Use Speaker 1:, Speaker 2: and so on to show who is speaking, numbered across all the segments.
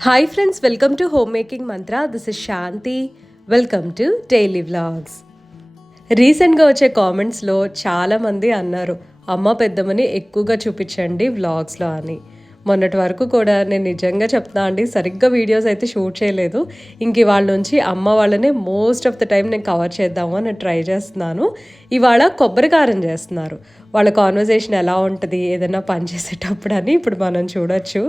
Speaker 1: Hi friends welcome to home making Mantra this is Shanthi welcome to daily vlogs రీసెంట్గా వచ్చే కామెంట్స్లో చాలామంది అన్నారు అమ్మ పెద్దమ్మని ఎక్కువగా చూపించండి వ్లాగ్స్లో అని. మొన్నటి వరకు కూడా నేను నిజంగా చెప్తా అండి సరిగ్గా వీడియోస్ అయితే షూట్ చేయలేదు. ఇంక వాళ్ళ నుంచి అమ్మ వాళ్ళనే మోస్ట్ ఆఫ్ ద టైం నేను కవర్ చేద్దాము అని ట్రై చేస్తున్నాను. ఇవాళ కొబ్బరి కారం చేస్తున్నారు. వాళ్ళ కాన్వర్జేషన్ ఎలా ఉంటుంది? ఏదైనా పని చేసేటప్పుడు అని ఇప్పుడు మనం చూడొచ్చు.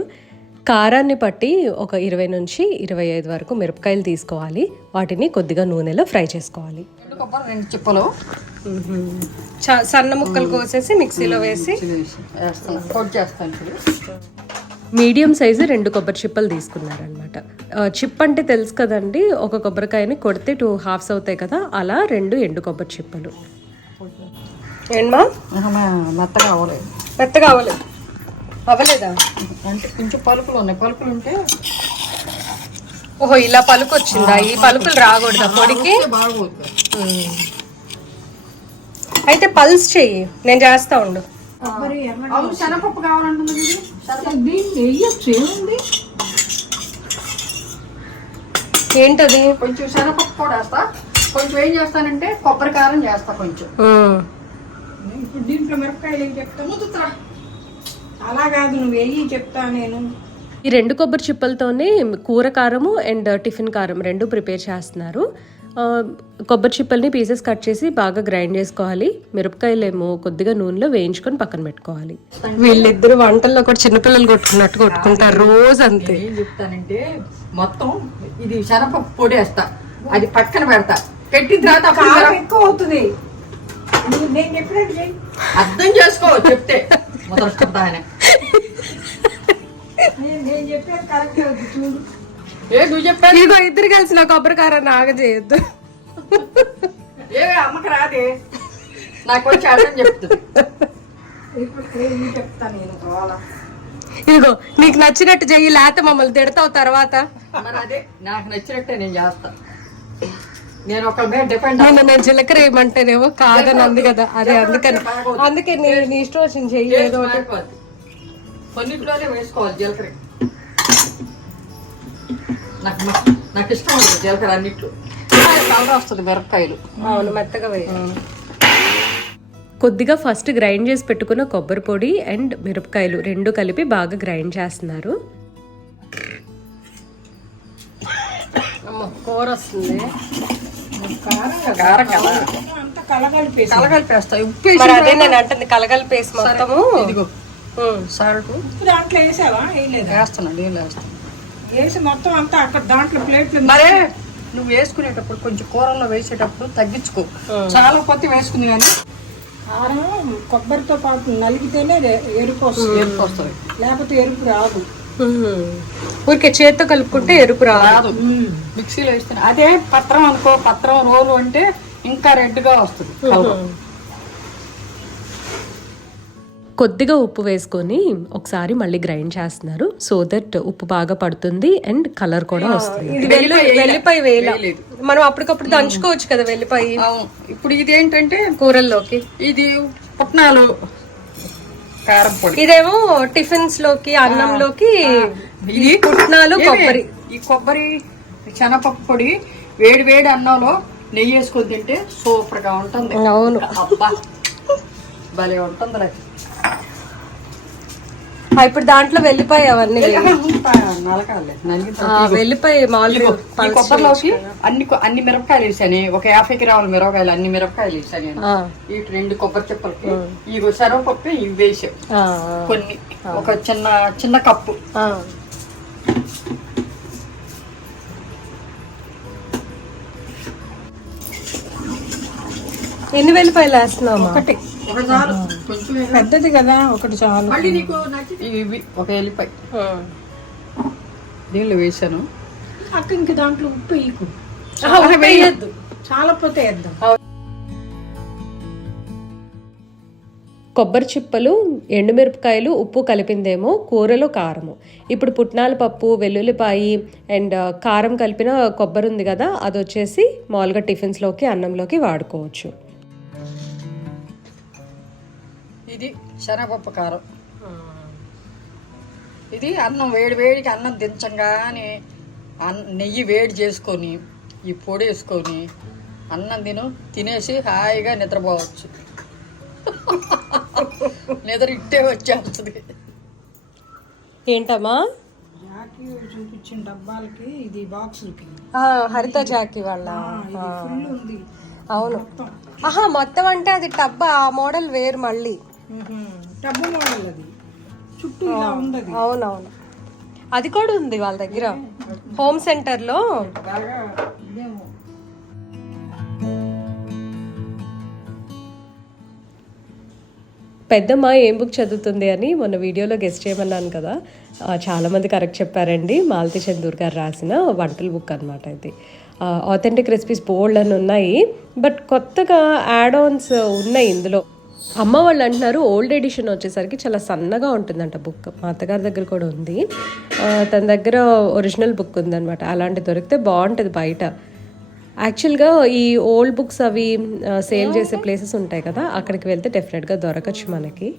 Speaker 1: కారాన్ని పట్టి ఒక ఇరవై నుంచి ఇరవై ఐదు వరకు మిరపకాయలు తీసుకోవాలి. వాటిని కొద్దిగా నూనెలో ఫ్రై చేసుకోవాలి.
Speaker 2: రెండు చిప్పలు.
Speaker 1: సన్న ముక్కలు కోసేసి మిక్సీలో వేసి మీడియం సైజు రెండు కొబ్బరి చిప్పలు తీసుకున్నారనమాట చిప్ అంటే తెలుసు కదండి ఒక కొబ్బరికాయని కొడితే టూ హాఫ్స్ అవుతాయి కదా అలా రెండు ఎండు కొబ్బరి చిప్పలు. ఏంటమ్మా
Speaker 2: మెత్తగా అవ్వలేదు.
Speaker 1: మెత్తగా అవ్వలేదు. అవ్వలేదా?
Speaker 2: అంటే కొంచెం పలుకులు ఉన్నాయి. పలుకులు ఉంటే
Speaker 1: ఓహో ఇలా పలుకు వచ్చిందా ఈ పలుకులు రాకూడదా పొడికి? అయితే పల్స్ చెయ్యి. నేను చేస్తా ఉండు.
Speaker 2: అవును శనగపప్పు కావాలంటుంది
Speaker 1: ఏంటది?
Speaker 2: కొంచెం శనగపప్పు కూడా వేస్తా. కొంచెం ఏం చేస్తానంటే కొబ్బరి కారం చేస్తా కొంచెం.
Speaker 3: ఇప్పుడు దీంట్లో మిరపకాయలు ఏం చెప్తాము తుత్రా అలా కాదు నువ్వు వెయ్యి చెప్తా నేను.
Speaker 1: ఈ రెండు కొబ్బరి చిప్పలతోనే కూర కారము అండ్ టిఫిన్ కారం రెండు ప్రిపేర్ చేస్తున్నారు. కొబ్బరి చిప్పల్ని పీసెస్ కట్ చేసి బాగా గ్రైండ్ చేసుకోవాలి. మిరపకాయలు ఏమో కొద్దిగా నూనెలో వేయించుకొని పక్కన పెట్టుకోవాలి. వీళ్ళిద్దరు వంటల్లో కూడా చిన్నపిల్లలు కొట్టుకున్నట్టు కొట్టుకుంటారు రోజు అంతే
Speaker 2: ఏం చెప్తానంటే మొత్తం ఇది శనగపప్పు పొడి వేస్తా. అది పక్కన పెడతా. పెట్టిన తర్వాత
Speaker 3: ఎక్కువ అవుతుంది. నువ్వు నేను చెప్పినట్టు
Speaker 2: అర్థం చేసుకో చెప్తే. ఏ నువ్వు చెప్పాను
Speaker 1: ఇదిగో ఇద్దరు కలిసి నా కొబ్బరి కారాన్ని ఆగ చేయొద్దు
Speaker 2: ఏ అమ్మకి రాదే. నాకు వచ్చి అర్థం చెప్తుంది.
Speaker 3: ఇప్పుడు వెయ్యి చెప్తా నేను? కావాలా
Speaker 1: ఇదిగో నీకు నచ్చినట్టు చెయ్యి లేకపోతే మమ్మల్ని తిడతావు తర్వాత.
Speaker 2: మరి అదే నాకు నచ్చినట్టే నేను చేస్తా. నేను మీద డిపెండ్
Speaker 1: నేను జీలకర్ర వేయమంటేనేమో కాదని అంది కదా. అదే అందుకని. అందుకే నీ నీ ఇష్టం వచ్చింది చెయ్యి ఏదో ఒకటి.
Speaker 2: కొన్నిట్లోనే వేసుకోవాలి జీలకర్ర. నాకు నాకు ఇష్టం ఉంటుంది జీలకర్ర అన్నిట్లో. కలర్ వస్తుంది మిరపకాయలు.
Speaker 1: అవును మెత్తగా వేయ కొద్దిగా ఫస్ట్ గ్రైండ్ చేసి పెట్టుకున్న కొబ్బరి పొడి అండ్ మిరపకాయలు రెండు కలిపి బాగా గ్రైండ్ చేస్తున్నారు. కూర వస్తుంది.
Speaker 2: కారం కదా?
Speaker 3: అంతా కలగలిపేసి
Speaker 2: కలగలిపేస్తా ఉప్పు వేసి
Speaker 1: మరి అదే నేను అంటుంది కలగలిపేసి మొత్తము?
Speaker 2: ఇదిగో. సాల్ట్.
Speaker 3: ఉప్పు దాంట్లో వేసావా? వేయలేదా?
Speaker 2: వేస్తున్నా నీళ్ళు వేస్తాను
Speaker 3: వేసి మొత్తం అంతా అక్కడ దాంట్లో ప్లేట్లు
Speaker 2: మరే నువ్వు వేసుకునేటప్పుడు కొంచెం కూరల్లో వేసేటప్పుడు తగ్గించుకో. చాలా కొత్త వేసుకుంది కానీ.
Speaker 3: కారం కొబ్బరితో పాటు నలిగితేనే ఎరుపు వస్తుంది.
Speaker 2: ఎరుపు వస్తుంది.
Speaker 3: లేకపోతే ఎరుపు రాదు.
Speaker 1: ఊరికే చేత్తో కలుపుకుంటే ఎరుపు రాదు.
Speaker 2: మిక్సీలో వేస్తున్నా అదే పత్రం అనుకో పత్రం రోలు అంటే ఇంకా రెడ్గా వస్తుంది.
Speaker 1: కొద్దిగా ఉప్పు వేసుకొని ఒకసారి మళ్ళీ గ్రైండ్ చేస్తున్నారు. సో దట్ ఉప్పు బాగా పడుతుంది అండ్ కలర్ కూడా వస్తుంది. వెల్లిపాయ వేల మనం అప్పటికప్పుడు దంచుకోవచ్చు కదా వెల్లిపాయ.
Speaker 2: అవును. ఇప్పుడు ఇది ఏంటంటే
Speaker 1: కూరల్లోకి.
Speaker 2: ఇది పుట్నాలు. కారం పొడి.
Speaker 1: ఇదేమో టిఫిన్స్లోకి అన్నంలోకి పుట్నాలు కొబ్బరి.
Speaker 2: ఈ కొబ్బరి శనగపప్పు పొడి వేడి వేడి అన్నంలో నెయ్యి వేసుకొని తింటే సూపర్గా ఉంటుంది.
Speaker 1: అవును.
Speaker 2: అబ్బా భలే ఉంటుంది
Speaker 1: ఇప్పుడు దాంట్లో వెల్లిపాయ అవన్నీ. మామూలుగా
Speaker 2: ఈ కొబ్బరిలోకి అన్ని అన్ని మిరపకాయలు వేసాను. ఒక యాభై గ్రాముల మిరపకాయలు అన్ని మిరపకాయలు వేసాను ఈ రెండు కొబ్బరి చెప్పలకి ఈ శనగపప్పు ఇవి వేసాం. కొన్ని. ఒక చిన్న చిన్న కప్పు.
Speaker 1: ఎన్ని వెల్లిపాయలు వేస్తున్నామా
Speaker 3: ఒకటి. పెద్దది కదా ఒకటి చాలు.
Speaker 2: ఇవి. ఒక ఎల్లిపాయ. నీళ్ళు వేసాను
Speaker 3: అక్క ఇంక దాంట్లో ఉప్పు వేయకు.
Speaker 1: వేయొద్దు.
Speaker 3: చాలా పోతే వేద్దాం.
Speaker 1: కొబ్బరి చిప్పలు ఎండుమిరపకాయలు ఉప్పు కలిపిందేమో కూరలో కారము. ఇప్పుడు పుట్నాల పప్పు వెల్లుల్లిపాయి అండ్ కారం కలిపిన కొబ్బరి ఉంది కదా అది వచ్చేసి మామూలుగా టిఫిన్స్లోకి అన్నంలోకి వాడుకోవచ్చు.
Speaker 2: శనగపప్పు కారం. ఇది అన్నం వేడి వేడికి అన్నం దించంగానే అన్ నెయ్యి వేడి చేసుకొని ఈ పొడి వేసుకొని అన్నం తిను తినేసి హాయిగా నిద్రపోవచ్చు. నిద్ర ఇట్టే వచ్చేస్తుంది.
Speaker 1: ఏంటమ్మా?
Speaker 3: జాకీ చూపించిన డబ్బాలకి ఇది బాక్సులకి.
Speaker 1: హరిత జాకి వాళ్ళ.
Speaker 3: ఇది ఫుల్ ఉంది.
Speaker 1: అవును. ఆహా మొత్తం అంటే అది టబ్ ఆ మోడల్ వేరు మళ్ళీ.
Speaker 3: డబ్బు మోడల్ అది చుట్టూ ఇలా ఉంది
Speaker 1: అవునవును. అది కూడా ఉంది వాళ్ళ దగ్గర. హోమ్ సెంటర్లో. పెద్దమ్మ ఏం బుక్ చదువుతుంది అని మొన్న వీడియోలో గెస్ట్ చేయమన్నాను కదా. ఆ, చాలా మంది కరెక్ట్ చెప్పారండి. మాలతి చందూర్ గారు రాసిన వంటల బుక్ అనమాట ఇది. ఆథెంటిక్ రెసిపీస్ బోల్డ్ అని ఉన్నాయి. బట్ కొత్తగా యాడ్ ఆన్స్ ఉన్నాయి ఇందులో. అమ్మ వాళ్ళు అంటున్నారు ఓల్డ్ ఎడిషన్ వచ్చేసరికి చాలా సన్నగా ఉంటుందంట బుక్ మా అత్తగారి దగ్గర కూడా ఉంది. తన దగ్గర ఒరిజినల్ బుక్ ఉందన్నమాట. అలాంటి దొరికితే బాగుంటుంది బయట. యాక్చువల్గా ఈ ఓల్డ్ బుక్స్ అవి సేల్ చేసే ప్లేసెస్ ఉంటాయి కదా అక్కడికి వెళ్తే డెఫినెట్గా దొరకచ్చు మనకి.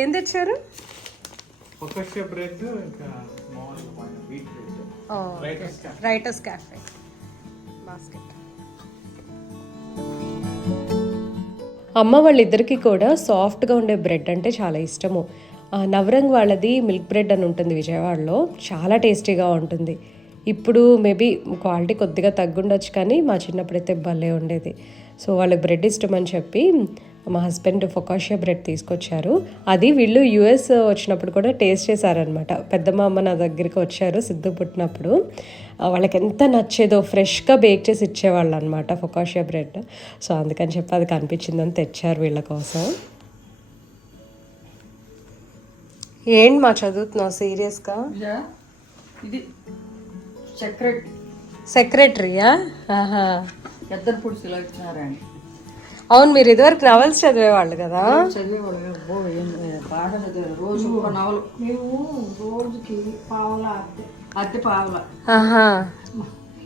Speaker 1: ఏం తెచ్చారు? Writers cafe basket. అమ్మ వాళ్ళిద్దరికీ కూడా సాఫ్ట్గా ఉండే బ్రెడ్ అంటే చాలా ఇష్టము. ఆ, నవరంగ్ వాళ్ళది మిల్క్ బ్రెడ్ అని ఉంటుంది విజయవాడలో. చాలా టేస్టీగా ఉంటుంది. ఇప్పుడు మేబీ క్వాలిటీ కొద్దిగా తగ్గుండొచ్చు కానీ మా చిన్నప్పుడైతే భలే ఉండేది. సో వాళ్ళకి బ్రెడ్ ఇష్టం అని చెప్పి మా హస్బెండ్ ఫొకాషియా బ్రెడ్ తీసుకొచ్చారు. అది వీళ్ళు యుఎస్ వచ్చినప్పుడు కూడా టేస్ట్ చేశారనమాట పెద్దమ్మ అమ్మ నా దగ్గరికి వచ్చారు సిద్ధు పుట్టినప్పుడు. వాళ్ళకి ఎంత నచ్చేదో ఫ్రెష్గా బేక్ చేసి ఇచ్చేవాళ్ళు అనమాట ఫొకాషియా బ్రెడ్. సో అందుకని చెప్పి అది కనిపించిందని తెచ్చారు వీళ్ళ కోసం. ఏంటి మా చదువుతున్నావు సీరియస్గా?
Speaker 2: ఇదా?
Speaker 1: సెక్రటరీయా? ఆహా.
Speaker 2: ఇద్దరు పుడుసు ఇలా ఇచ్చినారండి
Speaker 1: అవును మీరు ఇదివరకు నవల్స్ చదివేవాళ్ళు కదా?
Speaker 2: రోజు ఒక నవలు.
Speaker 3: మేము రోజుకి పావలా అద్దె.
Speaker 2: అద్దె పావల.
Speaker 1: ఆహా.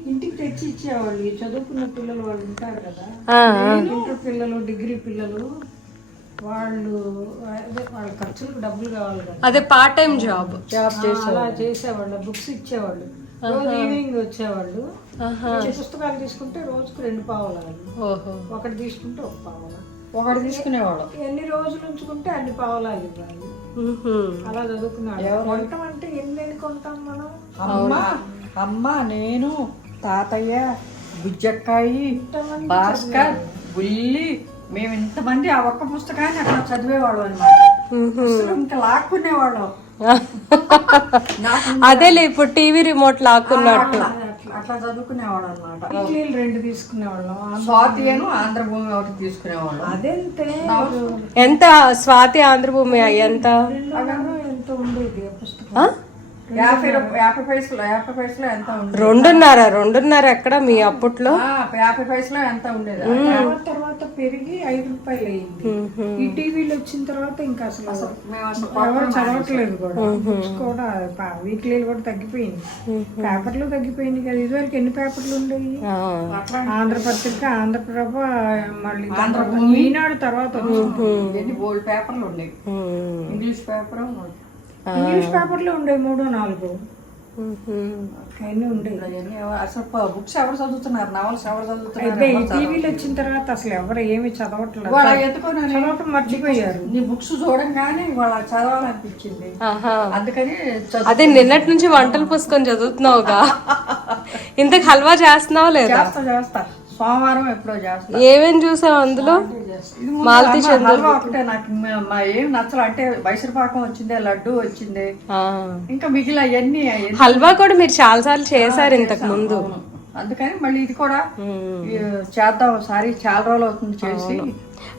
Speaker 3: ఇంటికి తెచ్చి ఇచ్చేవాళ్ళు. ఈ చదువుకున్న పిల్లలు వాళ్ళు ఉంటారు కదా.
Speaker 1: ఆ,
Speaker 3: ఇంటర్ పిల్లలు డిగ్రీ పిల్లలు వాళ్ళు అదే వాళ్ళ ఖర్చులకు డబ్బులు కావాలి కదా.
Speaker 1: అదే పార్ట్ టైం జాబ్
Speaker 2: జాబ్
Speaker 3: చేసేవాళ్ళు. బుక్స్ ఇచ్చేవాళ్ళు. రోజు ఈవినింగ్ వచ్చేవాళ్ళు. పుస్తకాలు తీసుకుంటే రోజుకు రెండు పావులాలు.
Speaker 1: ఓహో.
Speaker 3: ఒకటి తీసుకుంటే ఒక పావులా.
Speaker 2: ఒకటి తీసుకునేవాడు
Speaker 3: ఎన్ని రోజులు ఉంచుకుంటే అన్ని పావులాలు ఇవ్వాలి. అలా చదువుకున్నాడు. కొంటాం అంటే ఎన్ని ఎన్ని కొంటాం మనం?
Speaker 2: అమ్మ అమ్మ నేను తాతయ్య బుజ్జక్కాయి భాస్కర్ బుల్లి మేము ఇంతమంది ఆ ఒక్క పుస్తకాన్ని అక్కడ చదివేవాళ్ళం అనమాట ఇంకా లాక్కునేవాళ్ళం.
Speaker 1: అదేలే ఇప్పుడు టీవీ రిమోట్ లాక్కున్నట్టు.
Speaker 2: అట్లా చదువుకునేవాళ్ళం అనమాట
Speaker 3: రెండు తీసుకునేవాళ్ళం
Speaker 2: స్వాతియను ఆంధ్రభూమి ఒకటి తీసుకునేవాళ్ళం.
Speaker 3: అదెంతే?
Speaker 1: ఎంత స్వాతి ఆంధ్రభూమి ఎంత?
Speaker 3: ఎంత ఉండేది పుస్తకం?
Speaker 2: యాభై రూప- యాభై పైసలు యాభై పైసలు ఎంత
Speaker 1: రెండున్నర రెండున్నర ఎక్కడ మీ అప్పట్లో?
Speaker 2: ఆ, యాభై పైసలు ఎంత ఉండేది?
Speaker 3: తర్వాత తర్వాత పెరిగి ఐదు రూపాయలు అయింది. ఈ టీవీలు వచ్చిన తర్వాత ఇంకా అసలు ఎవరు చదవట్లేదు కూడా. కూడా వీక్లీలు కూడా తగ్గిపోయింది. పేపర్లు తగ్గిపోయింది కదా ఇదివరకు ఎన్ని పేపర్లు ఉండేవి?
Speaker 1: ఆ.
Speaker 3: ఆంధ్రపత్రిక ఆంధ్రప్రభ మళ్ళీ ఈనాడు తర్వాత.
Speaker 2: ఎన్ని బోల్డ్ పేపర్లు ఉండేవి. ఇంగ్లీష్ పేపర్
Speaker 3: ఇంగ్లీష్ పేపర్లు ఉండేవి మూడు నాలుగు. అన్నీ ఉండేవి
Speaker 2: అవన్నీ అసలు బుక్స్ ఎవరు చదువుతున్నారు? నవల్స్ ఎవరు చదువుతున్నారు?
Speaker 3: టీవీలు వచ్చిన తర్వాత అసలు ఎవరు ఏమి చదవట్లేదు.
Speaker 2: వాళ్ళ ఎందుకో నేను
Speaker 3: చదవటం మర్చిపోయారు.
Speaker 2: నీ బుక్స్ చూడంగానే వాళ్ళ చదవాలనిపించింది. అందుకని
Speaker 1: అదే నిన్నటి నుంచి వంటలు పుస్తకం చదువుతున్నావుగా. ఇంతకు హల్వా చేస్తున్నావు లేదా?
Speaker 2: చేస్తా చేస్తా. సోమవారం ఎప్పుడో చేస్తా.
Speaker 1: ఏమేం చూసావు అందులో? మాలతీ
Speaker 2: ఒకటే నాకు మ- ఏం నచ్చలు అంటే మైసూరుపాకం వచ్చిందే లడ్డు వచ్చింది.
Speaker 1: ఆ.
Speaker 2: ఇంకా మిగిలిన అవన్నీ
Speaker 1: హల్వా కూడా మీరు చాలా సార్లు చేశారు ఇంతకు ముందు.
Speaker 2: అందుకని మళ్ళీ ఇది కూడా చేద్దాం ఒకసారి. చాలా రోజులు అవుతుంది చేసి.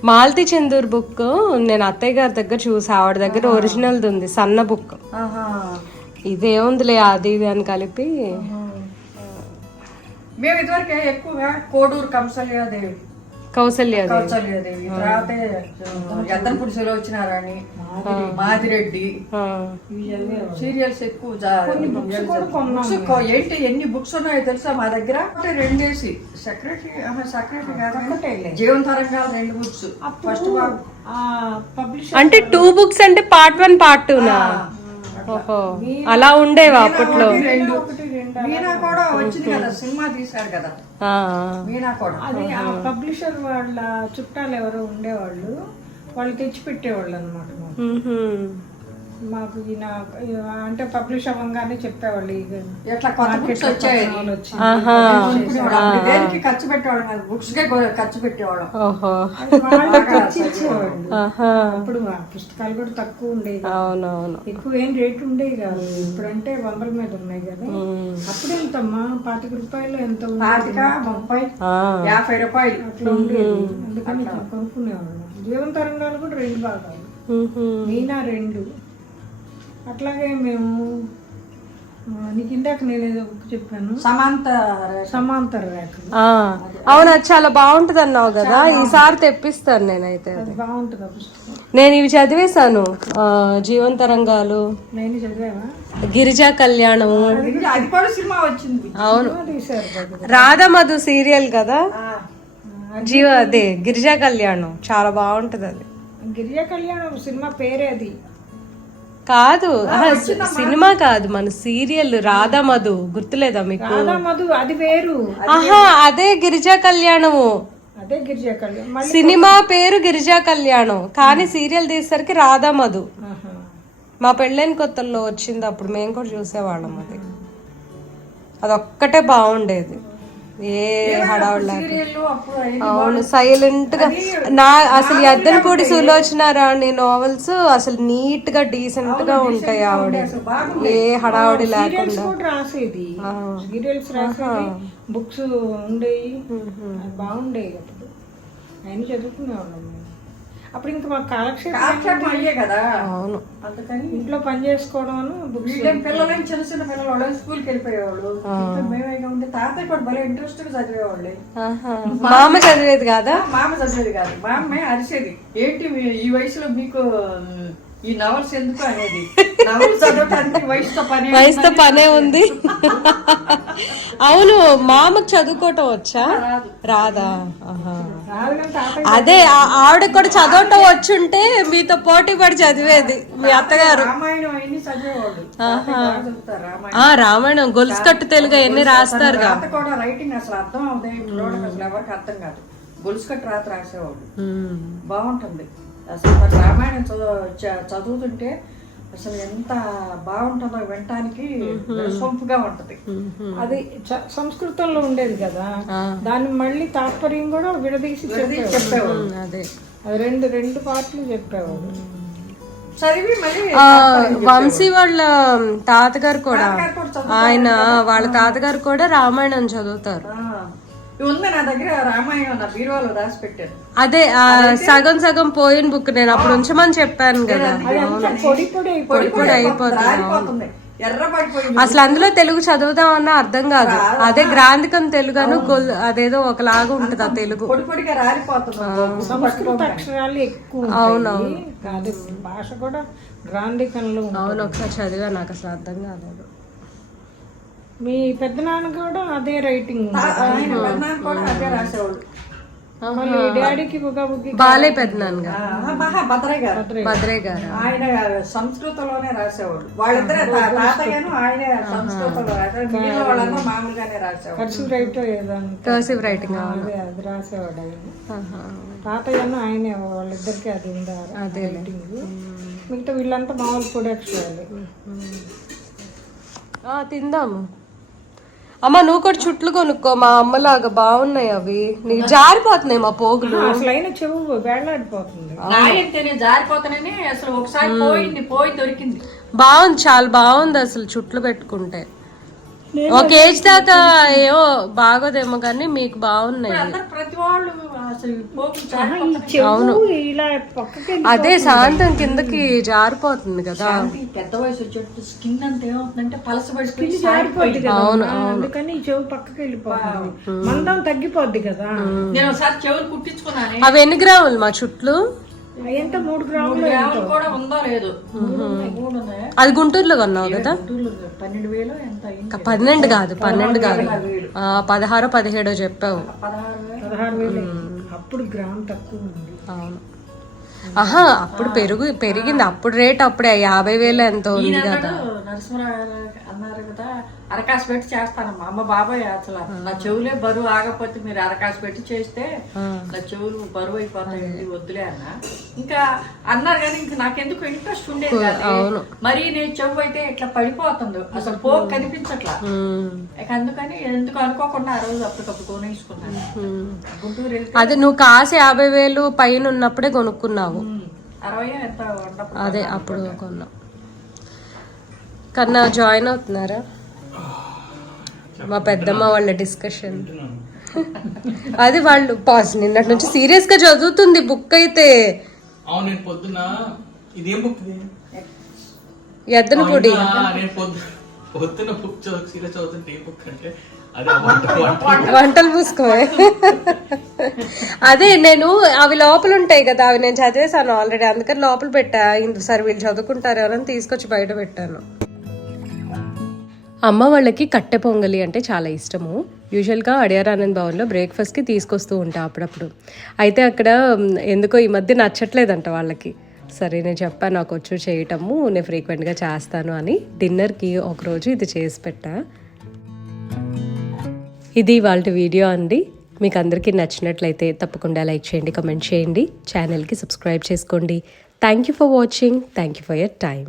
Speaker 1: మాల్తి చందూర్ బుక్ నేను అత్తయ్య గారి దగ్గర చూసా. ఆవిడ దగ్గర ఒరిజినల్ది ఉంది సన్న బుక్.
Speaker 2: ఆహా.
Speaker 1: ఇదేముందిలే అది ఇది అని కలిపి.
Speaker 2: మేము ఇదివరకే ఎక్కువగా కోడూరు కంసల్యాదేవి.
Speaker 1: కౌసల్య
Speaker 2: కౌసల్యదేవి. తర్వాత ఎద్దన పురుషులు వచ్చినారని మాదిరెడ్డి. సీరియల్స్ ఎక్కువ బుక్స్ ఏంటి ఎన్ని బుక్స్ ఉన్నాయో తెలుసా మా దగ్గర? రెండేసి సెక్రటరీ సెక్రటరీ కాదు. జీవన తరంగాలు రెండు బుక్స్ ఫస్ట్
Speaker 3: పబ్లిషర్
Speaker 1: అంటే టూ బుక్స్ అంటే పార్ట్ వన్ పార్ట్ టూనా ఓహో. అలా ఉండేవా అప్పట్లో?
Speaker 2: రెండు మీనా కూడా వచ్చింది కదా సినిమా తీశారు కదా.
Speaker 1: ఆ,
Speaker 2: మీనా కూడా.
Speaker 3: అది ఆ పబ్లిషర్ వాళ్ళ చుట్టాలు ఎవరో ఉండేవాళ్ళు వాళ్ళు తెచ్చి పెట్టేవాళ్ళు అనమాట మాకు ఈయన అంటే పబ్లిష్ అవ్వగానే చెప్పేవాళ్ళు ఇక
Speaker 2: ఎట్లా కొత్త బుక్స్ వచ్చాయని
Speaker 3: వాళ్ళు వచ్చి
Speaker 1: ఆహా.
Speaker 2: కొనుక్కునేవాళ్ళం. అప్పుడు దేనికి ఖర్చు పెట్టేవాళ్ళం కాదు బుక్స్ కే ఖర్చు పెట్టేవాళ్ళం.
Speaker 3: అప్పుడు పుస్తకాలు కూడా తక్కువ ఉండేవి.
Speaker 1: అవునవును.
Speaker 3: ఎక్కువ ఏం రేటు ఉండేవి కాదు. ఇప్పుడంటే వందల మీద ఉన్నాయి కదా. అప్పుడు ఎంతమ్మా? పాతిక రూపాయలు ఎంత ఉంది?
Speaker 2: పాతిక ముప్పై
Speaker 1: ఆ,
Speaker 2: యాభై రూపాయలు.
Speaker 3: అట్లా ఉండేది. అందుకని కొనుక్కునేవాళ్ళం. జీవన తరంగాలు కూడా రెండు భాగాలు. మీనా రెండు. అట్లాగే మేము నీకు ఇందాక నేను ఏదో బుక్ చెప్పాను.
Speaker 2: సమాంత
Speaker 3: సమాంతర రేఖలు.
Speaker 1: ఆ, అవును అది చాలా బాగుంటది అన్నావు కదా ఈసారి తెప్పిస్తాను నేనైతే
Speaker 3: బాగుంటుంది
Speaker 1: నేను ఇవి చదివేశాను ఆ, జీవన్ తరంగాలు
Speaker 3: నేను చదివావా?
Speaker 1: గిరిజా కళ్యాణము.
Speaker 2: ఇది- అది కూడా సినిమా వచ్చింది.
Speaker 1: అవును.
Speaker 3: బాబు.
Speaker 1: రాధమధు సీరియల్ కదా?
Speaker 2: ఆ,
Speaker 1: జీవ అదే గిరిజా కళ్యాణం చాలా బాగుంటది అది.
Speaker 3: గిరిజా కళ్యాణం సినిమా పేరే అది.
Speaker 1: కాదు. సినిమా కాదు మన సీరియల్ రాధమధు. గుర్తులేదా మీకు?
Speaker 3: రాధా మధు అది వేరు.
Speaker 1: ఆహా అదే గిరిజా కళ్యాణము.
Speaker 3: అదే గిరిజా కళ్యాణం.
Speaker 1: సినిమా పేరు గిరిజా కళ్యాణం కానీ సీరియల్ తీసేసరికి రాధమధు.
Speaker 3: ఆహా.
Speaker 1: మా పెళ్ళైన కొత్తల్లో వచ్చింది అప్పుడు మేము కూడా చూసేవాళ్ళం అది. అదొక్కటే బాగుండేది. ఏ హడావుడు అవును సైలెంట్గా నా అసలు అద్దనపూడి సులోచన రాణి నావెల్స్ అసలు నీట్గా డీసెంట్గా ఉంటాయి ఆవిడ ఏ హడావుడి లేకుండా.
Speaker 3: కూడా రాసేది. సీరియల్స్ రాసేది బుక్స్ ఉండేవి బాగుండేవి అప్పుడు. ఆయన చదువుకునేవాళ్ళం అప్పుడు ఇంకా మాకు కాలక్షేపం
Speaker 2: అయ్యే కదా.
Speaker 1: అవును.
Speaker 2: అందుకని
Speaker 3: ఇంట్లో పని చేసుకోవడం బుక్స్
Speaker 2: వీళ్ళేం పిల్లలేం చిన్న చిన్న పిల్లలు వాళ్ళు స్కూల్కి వెళ్ళిపోయేవాళ్ళు. ఇంకా మేమే ఉంటే తాతయ్య కూడా భలే ఇంట్రెస్ట్గా చదివేవాళ్ళు.
Speaker 1: మామ చదివేది కాదా?
Speaker 2: మామ చదివేది కాదు. మా అమ్మే అరిసేది. ఏంటి ఈ వయసులో మీకు ఈ నవల్స్ ఎందుకు అనేది? నవల్స్ చదవటానికి వయసుతో పని
Speaker 1: వయసుతో పనే ఉంది. అవును మామకు చదువుకోవటం వచ్చా? రాదా. అదే ఆ- ఆవిడకి కూడా చదవటం వచ్చుంటే మీతో పోటీ పడి చదివేది మీ అత్తగారు.
Speaker 2: రామాయణం
Speaker 1: గొలుసు కట్టు తెలుగు ఎన్ని
Speaker 2: కూడా రైటింగ్ అసలు అర్థం అవుతాయి. చూడడం అసలు ఎవరికి అర్థం కాదు. గొలుసు కట్టి రాత
Speaker 1: ఉమ్.
Speaker 2: బాగుంటుంది. అసలు మరి రామాయణం చదువుతుంటే అసలు ఎంత బాగుంటుందో వినటానికి సొంపుగా ఉంటది.
Speaker 3: అది సంస్కృతంలో ఉండేది కదా దాన్ని మళ్ళీ తాత్పర్యం కూడా విడదీసి చెప్పేవాడు
Speaker 2: చెప్పేవాళ్ళు.
Speaker 1: అదే.
Speaker 3: అది రెండు రెండు పాటలు చెప్పేవాడు
Speaker 2: చదివి మళ్ళీ
Speaker 1: ఆ, వంశీ వాళ్ళ తాతగారు కూడా. ఆయన వాళ్ళ తాతగారు కూడా రామాయణం చదువుతారు.
Speaker 2: ఉంది నా దగ్గర రామాయణం నా బీరువాలో రాసి పెట్టాను
Speaker 1: అదే సగం సగం పోయిన బుక్ నేను అప్పుడు ఉంచమని చెప్పాను కదా.
Speaker 3: పొడి పొడి అయిపోయి
Speaker 2: పొడి పొడి అయిపోతుంది
Speaker 1: అసలు అందులో తెలుగు చదువుదామన్నా అర్థం కాదు. అదే గ్రాంధికం తెలుగు అను గొల్ అదేదో ఒకలాగా ఉంటది ఆ తెలుగు.
Speaker 2: పొడి పొడిగా రాలిపోతుంది.
Speaker 3: సంస్కృత అక్షరాలు ఎక్కువ ఉంటాయి. కాదు భాష కూడా గ్రాంధికంలో.
Speaker 1: అవును ఒకసారి చదివా నాకు అసలు అర్థం కాలేదు.
Speaker 3: మీ పెద్దనాన్న కూడా అదే రైటింగ్.
Speaker 2: ఆయన పెద్దనాన్న కూడా అదే రాసేవాళ్ళు
Speaker 3: మళ్ళీ డాడీకి
Speaker 1: బాలే పెద్దనాన్న గారు.
Speaker 2: ఆ, మహా భద్రయ్య గారు.
Speaker 1: భద్రయ్య గారు.
Speaker 2: ఆయన సంస్కృతంలోనే రాసేవాళ్ళు వాళ్ళిద్దరే తాతయ్యను ఆయనే సంస్కృతంలో రాసేవాడు. మిగిలిన వాళ్ళందరూ మామూలుగానే రాసేవాళ్ళు
Speaker 3: కర్సివ్ రైట్
Speaker 1: కర్సివ్ రైటింగ్
Speaker 3: అదే అది రాసేవాడు ఆయన. తాతయ్యను ఆయనే వాళ్ళిద్దరికి అది ఉందా? రైటింగ్ మిగతా వీళ్ళంతా మామూలు పొడి అక్షరాలు
Speaker 1: తిందాము. అమ్మ నువ్వు కూడా చుట్లు కొనుక్కో. మా అమ్మలాగా బాగున్నాయి అవి. నీకు జారిపోతున్నాయి మా పోగులు.
Speaker 3: అసలు అయిన చెవు వేలాడిపోతుంది
Speaker 2: నాయంతేనే జారిపోతానని అసలు ఒకసారి పోయింది పోయి దొరికింది.
Speaker 1: బాగుంది చాలా బాగుంది అసలు చుట్లు పెట్టుకుంటే. ఒక ఏజ్ దాకా ఏవో బాగోదేమో కానీ మీకు బాగున్నాయి.
Speaker 2: ప్రతి వాళ్ళు
Speaker 3: పక్కకి
Speaker 1: అదే శాంతం కిందకి జారిపోతుంది కదా.
Speaker 2: పెద్ద వయసు వచ్చేటప్పుడు స్కిన్ అంతా ఏమవుతుందంటే
Speaker 3: జారిపోద్ది కదా.
Speaker 1: అవును.
Speaker 3: అందుకని చెవు పక్కకి వెళ్ళిపోతుంది. మందం తగ్గిపోద్ది కదా.
Speaker 2: నేను ఒకసారి చెవులు కుట్టించుకున్నాను.
Speaker 1: అవి ఎన్ని గ్రాములు మా చుట్లు?
Speaker 3: ఎంత? మూడు గ్రాములు
Speaker 2: కూడా ఉందో? లేదు.
Speaker 1: అది గుంటూరులో కొన్నావు కదా?
Speaker 2: గుంటూరులో పన్నెండు వేలు ఎంత
Speaker 1: పన్నెండు కాదు పన్నెండు కాదు. పదహారో పదిహేడో చెప్పావు.
Speaker 2: పదహారు వేలు.
Speaker 3: అప్పుడు గ్రామ్ తక్కువ ఉంది.
Speaker 1: అవును. ఆహా అప్పుడు పెరుగు పెరిగింది. అప్పుడు రేట్ అప్పుడే. యాభై వేలు ఎంతో ఉంది కదా.
Speaker 2: నరసింహరావు అన్నారు కదా అరకాసు పెట్టి చేస్తానమ్మా. అమ్మ బాబాయ్ అసలు నా చెవులే బరువు ఆగపోతే మీరు అరకాసు పెట్టి చేస్తే నా చెవులు బరువు అయిపోతాయండి వద్దులే అన్న. ఇంకా అన్నారు కానీ ఇంకా నాకెందుకు ఇంట్రెస్ట్ ఉండేది మరి నేను చెవు అయితే ఇట్లా పడిపోతుంది. అసలు పో కనిపించట్లా. అందుకని ఎందుకు అనుకోకుండా ఆ రోజు అప్పటికప్పుడు కొనేసుకున్నాను. గుంటూరు
Speaker 1: అదే నువ్వు కాసి యాభై వేలు పైన ఉన్నప్పుడే కొనుక్కున్నావు.
Speaker 2: అరవై ఎంత
Speaker 1: అదే అప్పుడు కొన్నావు. కన్నా జాయిన్ అవుతున్నారా? మా పెద్దమ్మ వాళ్ళ డిస్కషన్ అది వాళ్ళు పాస్ నిన్నటి నుంచి సీరియస్గా చదువుతుంది బుక్ అయితే.
Speaker 4: అవును నేను పొద్దున ఇదేం బుక్ ఇది?
Speaker 1: ఎద్దన పొడి.
Speaker 4: నేను పొద్దున బుక్ చదువు సీరియస్ చదువుతుంటే ఏ బుక్ అంటే అదే వంట వంట
Speaker 1: వంటలు పూసుకో అదే నేను అవి లోపల ఉంటాయి కదా అవి నేను చదివేశాను ఆల్రెడీ అందుకని లోపల పెట్టా. సరే వీళ్ళు చదువుకుంటారు ఎవరని తీసుకొచ్చి బయట పెట్టాను. అమ్మ వాళ్ళకి కట్టె పొంగలి అంటే చాలా ఇష్టము. యూజువల్గా అడియార్ ఆనంద్ భవన్లో బ్రేక్ఫాస్ట్కి తీసుకొస్తూ ఉంటా అప్పుడప్పుడు. అయితే అక్కడ ఎందుకో ఈ మధ్య నచ్చట్లేదంట వాళ్ళకి. సరే నేను చెప్పాను నాకు వచ్చు చేయటము నేను ఫ్రీక్వెంట్గా చేస్తాను అని డిన్నర్కి ఒకరోజు ఇది చేసి పెట్టా. ఇది వాళ్ళ వీడియో అండి. మీకు అందరికీ నచ్చినట్లయితే తప్పకుండా లైక్ చేయండి కమెంట్ చేయండి. ఛానల్కి సబ్స్క్రైబ్ చేసుకోండి. Thank you for watching thank you for your time